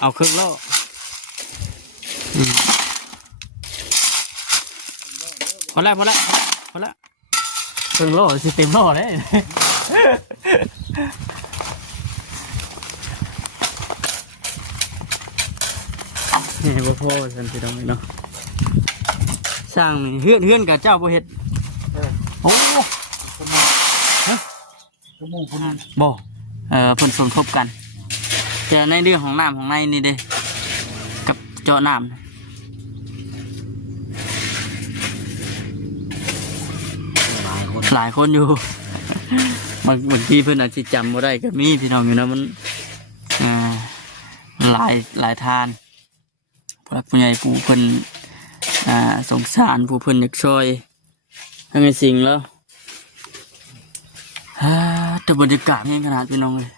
เอาครึ่งโลพอแล้วครึ่งโลสิเต็มโลเลยนี่บ่พอฉันสิต้องเนาะสร้างเฮือนกับเจ้าบ่เฮ็ดโอ้บ่เพิ่นสมทบกันแต่ในเรื่องของน้ำของในนี่เด้กับเจาะน้ำหลายคนอยู่บางทีเพิ่นอาจจะจำบ่ได้ก็มีพี่น้องอยู่นะมันหลายทานผู้ใหญ่ผู้เพิ่นสงสารผู้เพิ่นอยากช่วยให้ในสิ่งแล้วแต่บรรยากาศนี่ขนาดพี่น้องเลย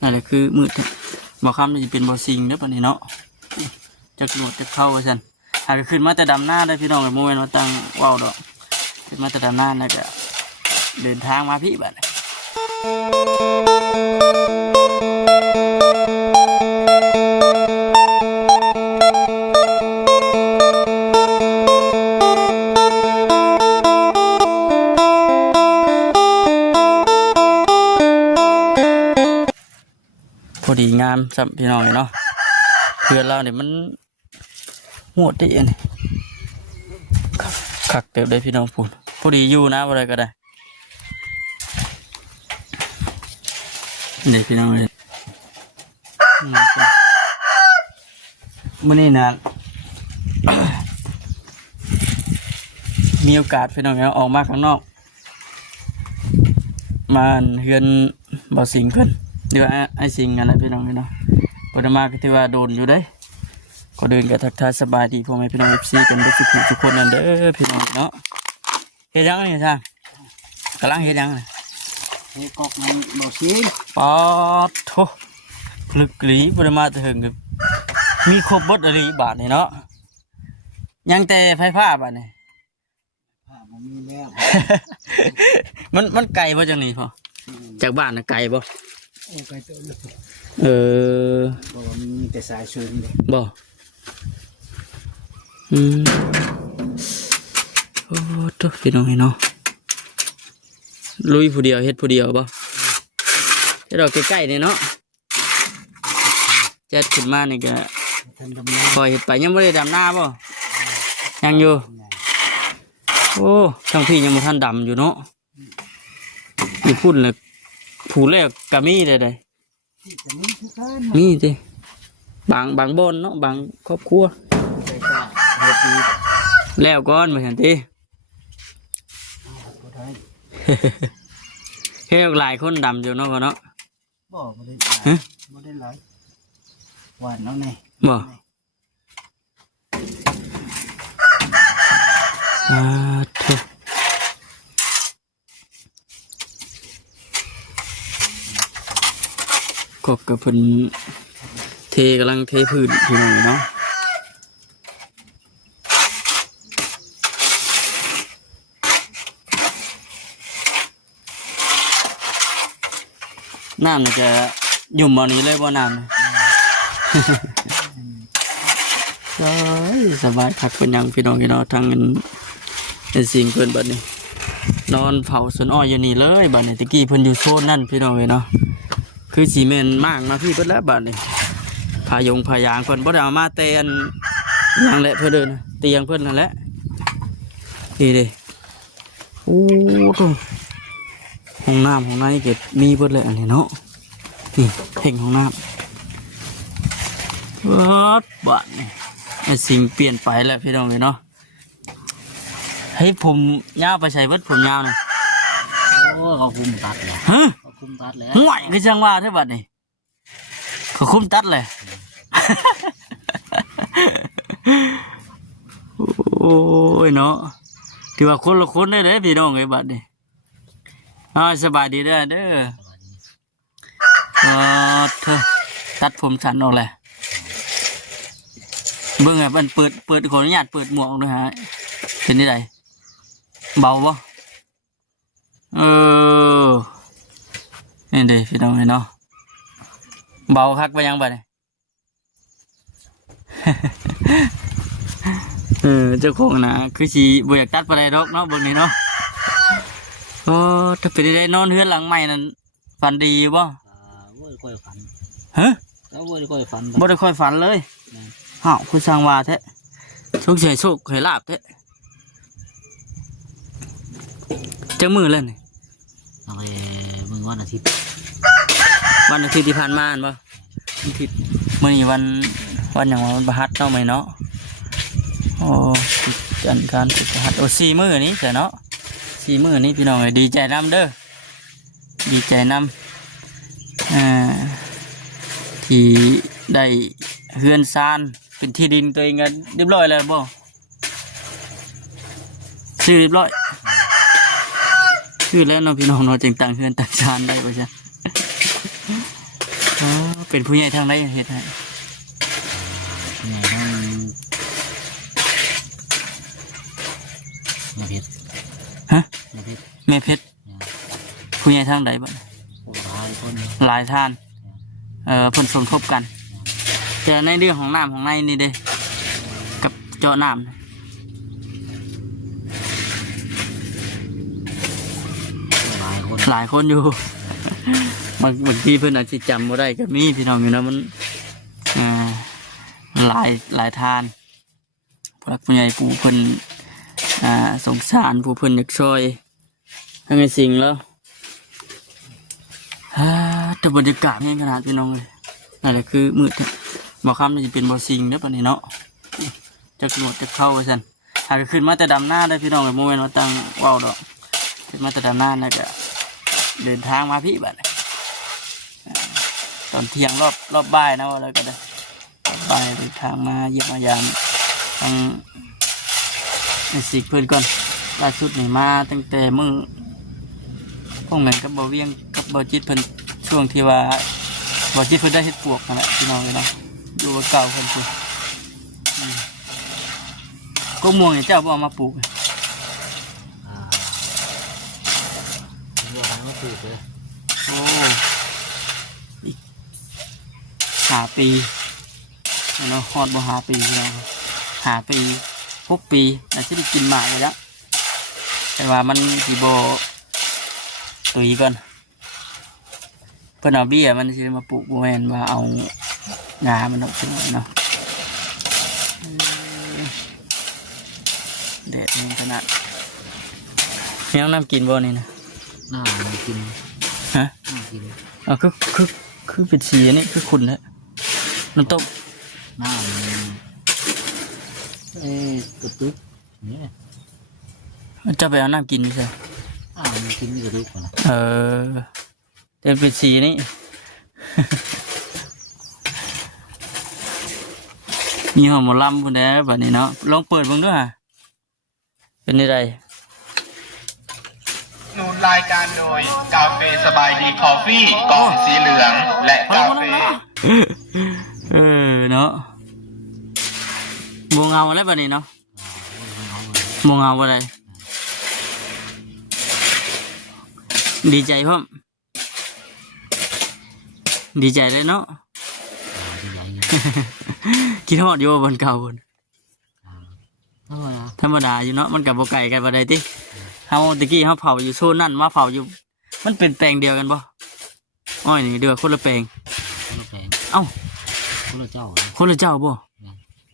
นั่นแหละคือมืดบ่คำนี่จะเป็นบ่สิ่งเด้อปานนี้เนาะจะกระโดดจะเข้าว่าซั่นหากขึ้นมาแต่ดำหน้าได้พี่น้องเลยโมเมนต์มาตั้งว้าวดอกขึ้นมาแต่ดำหน้าแล้วก็เดินทางมาพี่บัดพอดีงามสับพี่น้องเนาะเพื่อนเราเนี่ยมันโหดได้ยังขักเติบได้พี่น้องพูดพอดีอยู่นะอะไรก็ได้เด็กพี่น้องเลยมื่อนี้นะมีโอกาสพี่น้องออกมาข้างนอกมาเฮือนบ่อสิงเพิ่นเดี๋ยวไอ้สิงอะไรพี่น้องเนาะพอมาก็ถือว่าโดนอยู่ได้ก็เดินกับทักทายสบายดีพ่อแม่พี่น้องFCกันทุกคนนั่นเด้อพี่น้องเนาะเฮ็ดยังนี่ท่านกำลังเฮ็ดยังเลยเฮ็ดกอกมันบ่สิปอดโธ่ลึกหลีบ่ได้มาถึงมีครบเบิดอะไรบาทนี่เนาะยังแต่ไฟฟ้าบาทนี่บ่มีแล้วมันไกลบ่จังนี่พ่อจากบ้านน่ะไกลบ่ไกลเติบบ่มีแต่สายสูงเลยบ่โอ้ตัวพี่น้องเนาะลุยผู้เดียวเฮ็ดผู้เดียวบ่เฮ็ดเราใกล้ๆนี่เนาะจะขึ้นมานี่ก็คอยเฮ็ดไปยังบ่ได้ดำหน้าบ่ยังอยู่โอ้ทั้งพี่ยังบ่ทันดำอยู่เนาะอยู่พุ่นเลยผู้แรกก็มีได้มีสิบางบนเนาะบางครอบครัวแล้วก่อนมาเห็นทีเฮ้ยหลายคนดำอยู่เนาะเนาะบ่ได้หลายหวานเนาะไงบ่ถูกกบกับเพิ่นเทกำลังเทพื้นพี่น้องเนาะน้ำจะยุ่มเอานี้เลยบ่น้ำสบายคักเป็นยังพี่น้องเนาะทางเป็นสิ่งเพิ่นบัดนี้นอนเผาสวนอ้อยอยู่นี่เลยบัดนี้ตะกี้เพิ่นอยู่โซนนั่นพี่น้องเนาะคือสีเมนมากนะพี่เพิ่นแล้วบัดนี้พายงเพิ่นบ่ได้เอามาเตียนอย่างแหละเพิ่นเดินเตียงเพิ่นนั่นแหละนี่เด้โอ้โหห้องน้ำของนายเก็บมีเบิดเลยอันนี้เนาะนี่เพ่งห้องน้ำบัดนี่ไอ้สิ่งเปลี่ยนไปแล้วพี่น้องเนาะให้ผมยาวไปใส่เบิดผมยาวเลยโอ้เขาคุมตัดเลยฮะเขาคุมตัดแล้วห่วยคือจังว่าเท่าบัดนี่เขาคุมตัดเลยโอ้ยเนาะถือว่าคนละคนได้เลยพี่น้องไอ้บัดนี่สบายดีเด้อเด้อตัดผมสั้นออกเลยเบิ่งไงมันเปิดขออนุญาตเปิดหมวกด้วยฮะเป็นยังไงเบาปะนี่เด้พี่น้องเนาะเบาคักไปยังบ่เนี่ย เจ้าของนะคือสิบ่อยากตัดปานใดดอกเนาะเบิ่งนี่เนาะโอ้ถ้าเป็นได้นอนเฮือนหลังใหม่นั้นฝันดีบ่บ่ได้ค่อยฝันฮะบ่ได้ค่อยฝันบ่ได้ค่อยฝันเลยอ้าวคือสร้างว่าแท้โชคชัยโชคให้ลาบแท้จังมื้อแล้วนี่เอาไปมื้อวันอาทิตย์ วันอาทิตย์ที่ผ่านมาบ่วันอาทิตย์มื้อนี้วันหยังวันพฤหัสเนาะมื้อเนาะโอ้จันทร์การพฤหัสโอ้4มื้อนี้ใช่เนาะ4มื้อนี้พี่น้องเอ้ยดีใจนำเด้อดีใจนำที่ได้เฮือนซานเป็นที่ดินตัวเองกันเรียบร้อยแล้วบ่ชื่อเรียบร้อยชื่อแล้วเนาะพี่น้องเนาะจึงตั้งเฮือนตั้งซานได้บ่ใช่เป็นผู้ใหญ่ทางใดเฮ็ดให้ผู้ใหญ่ทางแม่เพชรฮะแม่เพชรแม่เพชรผู้ใหญ่ทางใดบ่หลายท่านเพิ่นสมทบกันแต่ในเรื่องของน้ำของในนี่เด้กับเจาะน้ำหลายคนอยู่ บางทีเพิ่นอาจจะจำบ่ได้ก็มีพี่น้องอยู่นะมันหลายทานผู้หลักผู้ใหญ่ผู้เพิ่นสงสารผู้เพิ่นอยากช่วยทั้งไอ้สิ่งแล้วแต่บรรยากาศนี่ขนาดพี่น้องเลยนั่นแหละคือมืดบ่คำนี่จะเป็นบ่สิ่งเด้อปานนี้เนาะจะหนวดจะเข้าว่าซั่นหากขึ้นมาแต่ดำหน้าได้พี่น้องเลยโมเมนต์ว่าตั้งว้าวดอกขึ้นมาแต่ดำหน้าน่ะก็เดินทางมาพี่บัดตอนเที่ยงรอบบ่ายนะว่าอะไรก็ได้รอบบ่ายเดินทางมาเยี่ยมมายามทางสิเพื่อนก่อนล่าสุดนี่มาตั้งแต่มื้อพวกนั้นกับบ่เวียงกับบ่จิตเพิ่นช่วงที่ว่าบ่จิตเพิ่นได้เฮ็ดปวกนั่นแหละพี่น้องเนาะอยู่ว่าเก่าเพิ่นพุ่นก็ม่วงนี่เจ้าบ่เอามาปลูกว่ามาปลูกเลยโอ้อีก5 ปีเนาะฮอดบ่5 ปีพี่น้อง5 ปี6 ปีน่าจะได้กินหมากเลยแล้วแต่ว่ามันสิบ่ตุยก่อนเพิ่นเอาเบี้ยมันสิมาปลูกบ่แม่นว่าเอางามันออกซิเนาะเด็ดนี่ขนาดยังน้ำกินบ่นี่นะน้ำกินฮะน้ำกินคือเป็นสีอันนี้คือขุ่นแล้วน้ำต้มน้ำกระตุกเนี่ยจะไปเอาน้ำกินใช่กินกระตุกนะแต่เป็นสีนี้ มีหอมหมอลำพุ่นแด้แบบนี้เนาะลองเปิดเบิ่งด้วยฮะเป็นยังไงนูนรายการโดยกาแฟสบายดีคอฟฟี่กล่องสีเหลืองและกาแฟเนาะบัวเงาอะไรแบบนี้เนาะบัวเงาอะไรดีใจพ่อมดีใจเลยเนาะคิดฮอดอยู่บนเก่าบนธรรมดาอยู่เนาะมันกับโบไก่กันบ่ได้ติเฮาตะกี้เฮาเผาอยู่โซนนั่นมาเผาอยู่มันเป็นแปลงเดียวกันบ่อ้อยนี่เดือคนละแปลงเอ้าคนละเจ้าบ่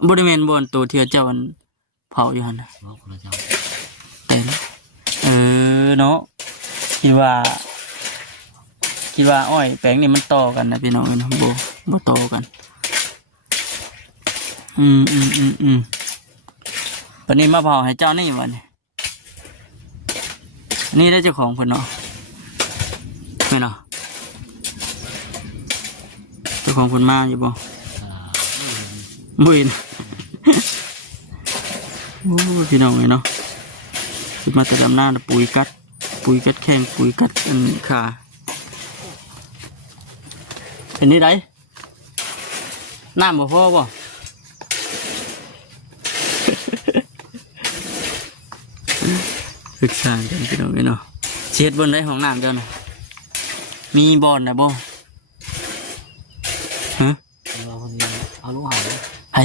บ่ได้แม่นบ่ตัวเทียเจ้าอันเผาอยู่หั่นน่ะคนละเจ้าแต่เนาะคิดว่าอ้อยแปลงนี่มันต่อกันนะพี่น้องเนาะบ่ต่อกันวันนี้มาเผาให้เจ้านี่วันนี่ได้เจ้าของเพิ่นเนาะไม่เนาะเจ้าของเพิ่นมาอยู่บ่บ่เห็นโอ้พี่น้องเนาะขึ้นมาแต่ดำหน้าปุ๋ยกัดแข้งปุ๋ยกัดขาเป็นนี่ได้น้ำบ่พอบ่ศึกษากันพี่น้องเนาะเช็ดบนได้ของน้ำเจ้าน่ะมีบอลนะบ่ฮะเอาลูกหายไอ้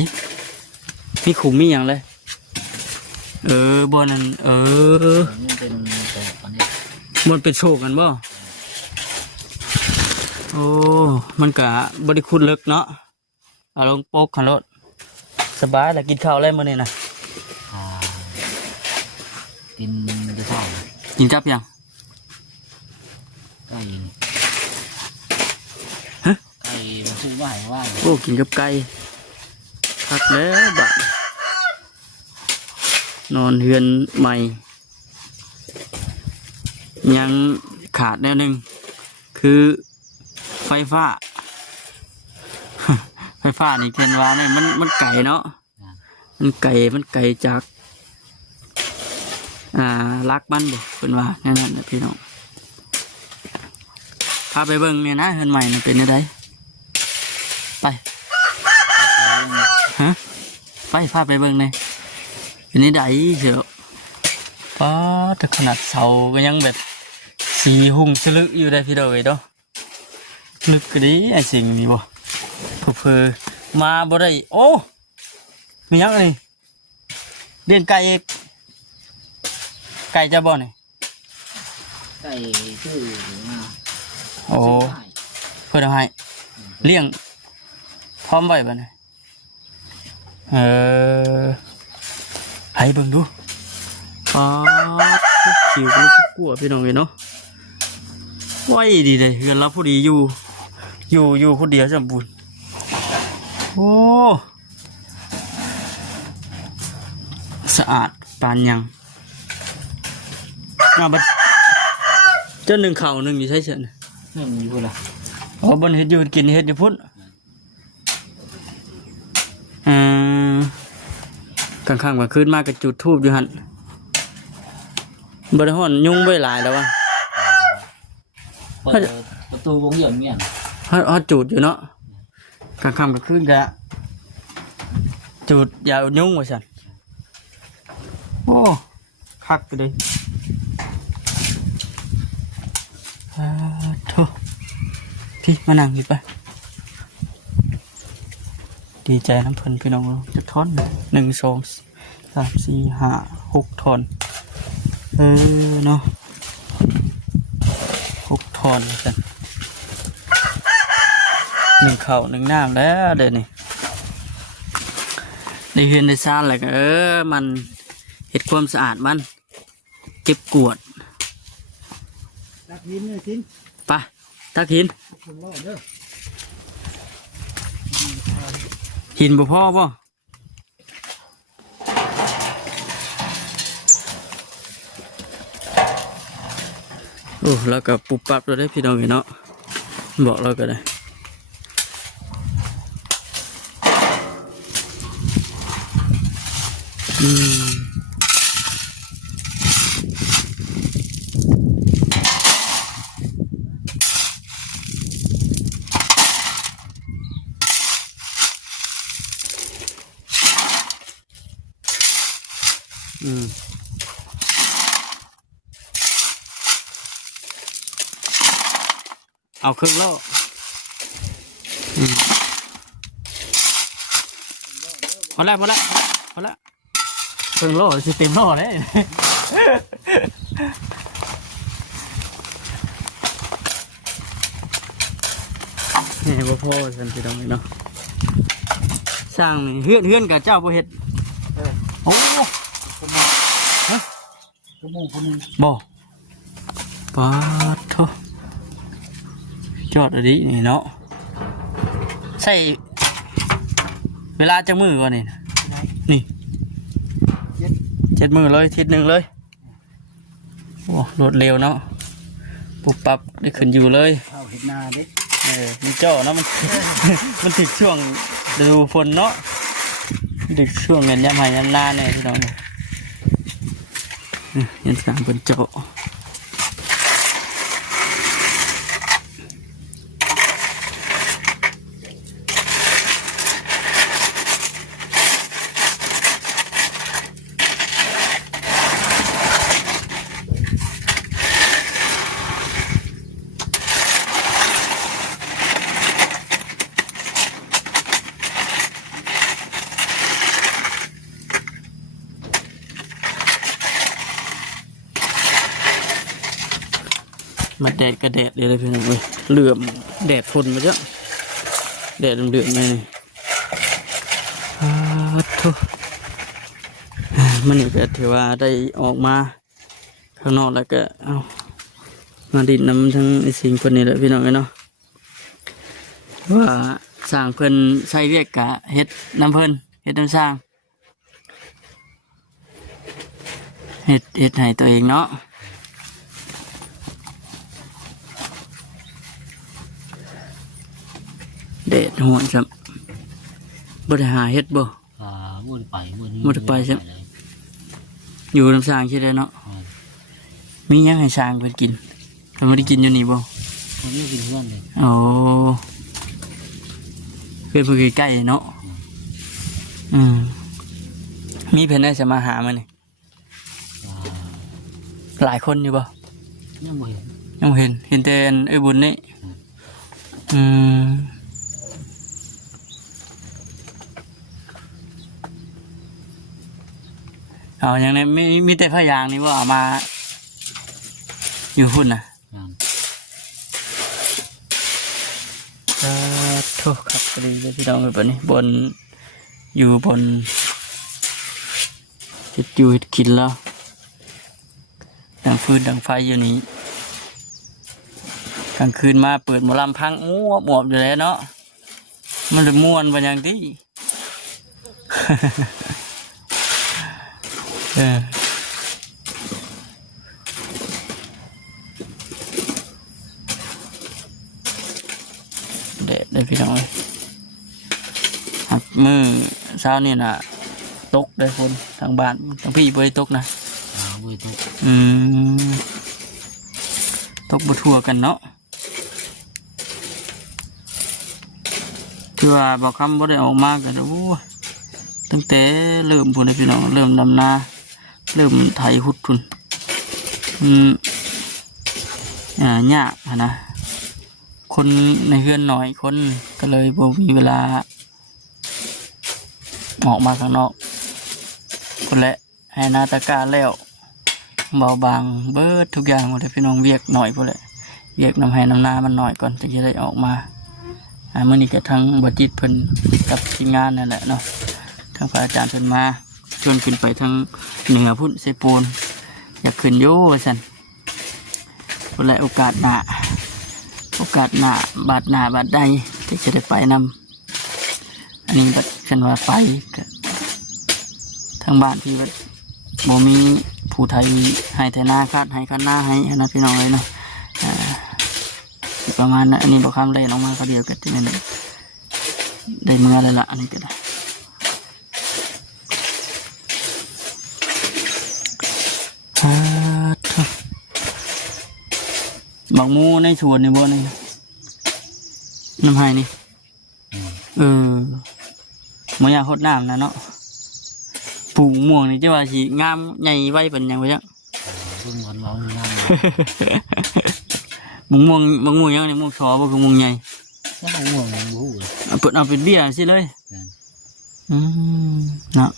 มีขุมมีอย่างเลยบนนั้นมันเป็นแต่อันนี้ มันเป็นโชคกันบ่โอ้มันกะบริคุณเลิกเนาะเอาลงโป๊กขันรถสบายแล้วกินข้าวอะไรมื้อนี้นะ อ่ากินจะเท่า กินกับยัง ไก่ ฮะ ไก่มันซื้อมาให้ว่า โอ้กินกับไก่พักแล้วบะนอนเฮือนใหม่ ยังขาดแนวหนึ่งคือไฟฟ้า ไฟฟ้านี่แคนว่าเนี่ยมันไก่เนาะมันไก่จากรักมันบ่เป็นว่าแน่นอนนะพี่น้องพาไปเบิ่งเนี่ยนะเฮือนใหม่มันเป็นยังไงไปฮะไปพาไปเบิ่งเลยอันนี้ได้เชียวป้าแต่ขนาดเสาก็ยังแบบสีหุ่งสลึกอยู่ได้พี่ดอกเว้ยเนาะลึกก็ดีไอ้สิ่งนี้บ่เพื่อมาบ่ได้โอ้มียังนี่เลี้ยงไก่เอกไก่จะบ่นี่ ไก่ชื่อมา โอ้เพื่อให้เลี้ยงพร้อมไว้บ่นี่ให้เบิ่งดูป้าคิวก็ลูกกลัวพี่น้องเว้ยเนาะไว้ดีเลยเฮือนเราผู้ดีอยู่คนเดียวสมบูรณ์โอ้สะอาดปานยังบัดเจ้าหนึ่งเข่าหนึ่งอยู่ใช่เฉย ไม่มีพูดละ อ๋อบนเฮ็ดอยู่กินเฮ็ดอยู่พุ่นกลางค่ำกลางคืนมากระจุดทูบอยู่หันบริหารยุ่งไว้หลายแล้ววะ เปิดประตูวงเหยียบเงี้ย ฮอดจุดอยู่เนาะกลางค่ำกลางคืนกะจุดยาวยุ่งว่าสันโอ้คักไปเลยโธ่พี่มานั่งพี่ไปดีใจน้ำเพลินพี่น้องจะท่อน1 2 3 4 5 6ท่อนเนาะ6ท่อนกัน1เข่า1น้ำแล้วเดี๋ยวนี้ในเฮือนในซ่านอะไรกันมันเฮ็ดความสะอาดมันเก็บกวด ตักหินเลยทิ้ง ไปตักหิน ผมรอเด้อ หินบ่พ่อป่ะโอ้แล้วก็ปุบปับเราได้พี่น้องเนาะบอกเราก็ได้เอาครึ่งโลพอแล้วครึ่งโลสิเต็มโลเลยนี่บ่พอสันพี่น้องเนาะสร้างนี่เฮือนกับเจ้าบ่เฮ็ดโอ้ ชั่วโมงคนนึง บ่ปาดโถจอดอันนี้นี่เนาะใส่เวลาจะมือก่อนนี่นะนี่7 มือเลยทิศหนึ่งเลยโอ้รวดเร็วเนาะปุ๊บปั๊บได้ขึ้นอยู่เลย เข้าเห็ดนาเด็ก มันเจ้าเนาะมัน มันติดช่วงฤดูฝนเนาะติดช่วงเงินยามหายยามนาเนี่ยพี่น้องยันสามเป็นเจ้า มาแดดกระแดดเลยพี่น้องเว้ยเหลื่อมแดดทนมาเยอะแดดเหลื่อมเลยนี่ทุมันนี่ก็ถือว่าได้ออกมาข้างนอกแล้วก็เอามาดินน้ำทั้งไอ้สิ่งคนนี้แหละพี่น้องเนาะว่าสร้างเพิ่นใช้เรียกกะเฮ็ดน้ำเพิ่นเฮ็ดน้ำสร้างเฮ็ดให้ตัวเองเนาะเด็ดหัวครับบ่ได้หาเฮ็ดบ่มุ่นไปใช่อยู่น้ำสร้างใช่ไหมเนาะมียังให้สร้างเพิ่นกินเพิ่นบ่ได้กินอยู่นี่บ่ผมไม่กินเพื่อนเลยโอ้เพื่อนผู้ใกล้เนาะมีเพิ่นได้จะมาหามันนี่หลายคนอยู่บ่ยังไม่เห็นแต่ไอ้บุญนี่เอาอย่างนี้มีแต่พยางนี่ว่าเอามาอยู่หุ่นน่ะโทษครับพอดีพี่น้องไปนี่บนอยู่บนจะอยู่กินแล้วดังฟืนดังไฟอยู่นี้กลางคืนมาเปิดหมอลำพังหมวบอยู่แล้วเนาะมันจะม่วนไปอย่างที่เด็ดเลยพี่น้องหักมือเช้านี่น่ะตกได้คนทางบ้านทางพี่บ่ได้ตกนะบ่ได้ตกตกบ่ทั่วกันเนาะคือว่าบอกคำบ่ได้ออกมากันโอ้ตั้งแต่เริ่มพูดให้พี่น้องเริ่มดำนาเริ่มไถหุดทุนยากนะคนในเฮือนหน่อยคนก็เลยบ่มีเวลาออกมาข้างนอกคนละให้นาตะการแล้วเบาบางเบิดทุกอย่างหมดเลยพี่น้องเวียกหน่อยพอเลยเวียกน้ำให้น้ำนามันหน่อยก่อนถึงจะได้ออกมาเมื่อนี้ก็ทั้งบจิตเพิ่นกับทีมงานนั่นแหละเนาะทั้งพระอาจารย์เพิ่นมาชวนขึ้นไปทั้งเหนือพุ่นเซปูนอยากขึ้นโย่สันคนละโอกาสหน้าบาดหน้าบาดใดที่จะได้ไปนำอันนี้บัดฉันว่าไปทางบ้านที่บัดหมอมีผู้ไทยให้ไทยนาคาดให้คันหน้าให้นะพี่น้องเลยเนาะประมาณนั้นอันนี้บอกคำเลยน้องมาเขาเดียวกันที่นั่นได้เมื่อไรละอันนี้ก็ได้บักมูในสวนนี่บ่นี่น้ำไห้นี่มันอยากหดน้ำนะเนาะปลูกม่วงนี่จะว่าสิงามใหญ่ไว้เป็นยังไงจ๊ะรุ่นวันเรางามม่วงยังนี่ม่วงชอบ่คือม่วงใหญ่ก็ม่วงบู๊เปิดเอาเป็นเบี้ยสิเลยเนาะ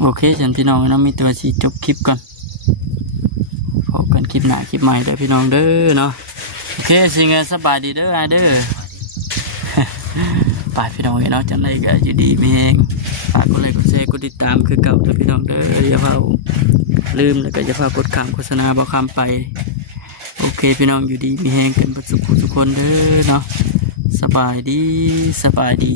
โอเคฉันพี่น้องนะมีตัวสีจบคลิปก่อนพบกันคลิปหน้าคลิปใหม่เด้อพี่น้องเด้อเนาะโอเคสิงสบายดีเด้อเด้อป่าพี่น้องเนาะจังไรก็อยู่ดีมีแหงฝากกดไลค์กดแชร์กดติดตามคือเก่าเด้อพี่น้องเด้ออย่าเผาลืมแล้วก็อย่าเผากดข้ามโฆษณาบอกข้ามไปโอเคพี่น้องอยู่ดีมีแหงกันทุกคนเด้อเนาะสบายดี